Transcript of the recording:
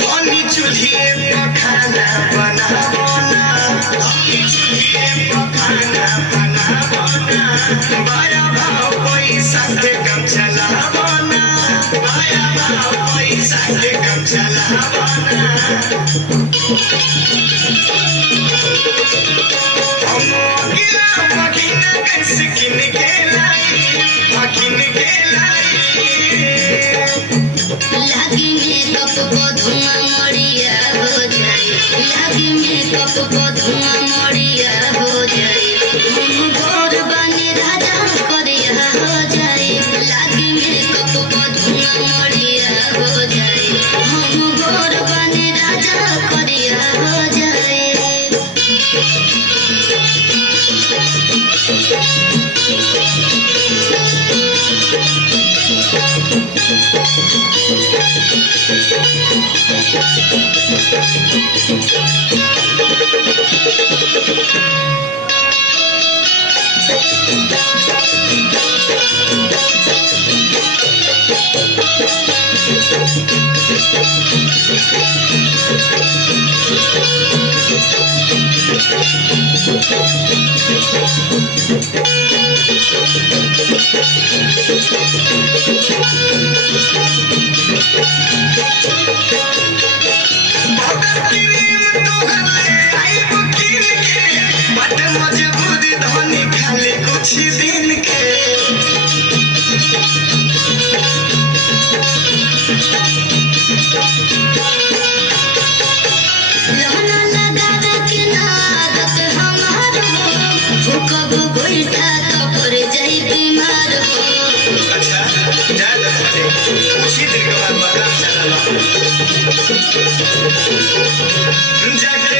धनी चूल्हे पर खाना बनाबो ना, धनी चूल्हे पर खाना बनाबो ना, बाया भाव पैसा के कम चलाबो ना, बाया भाव पैसा के कम चलाबो ना। हम गिला महीना कैसे किन के लाई, किन के लाई। लागी मेकअप को धुआं मरिया हो जाए, लागी मेकअप को धुआं मरिया हो जाए, हम गोर बने राजा करिया हो जाए, लागी मेकअप को धुआं मरिया हो जाए, हम गोर बने राजा करिया हो जाए। कुछ दिन के लहना लगावे के नादत हमार हो, कब बैठा तो पर जाई बीमार हो। अच्छा ज्यादा उसी दिन के बाद बारात चला जाके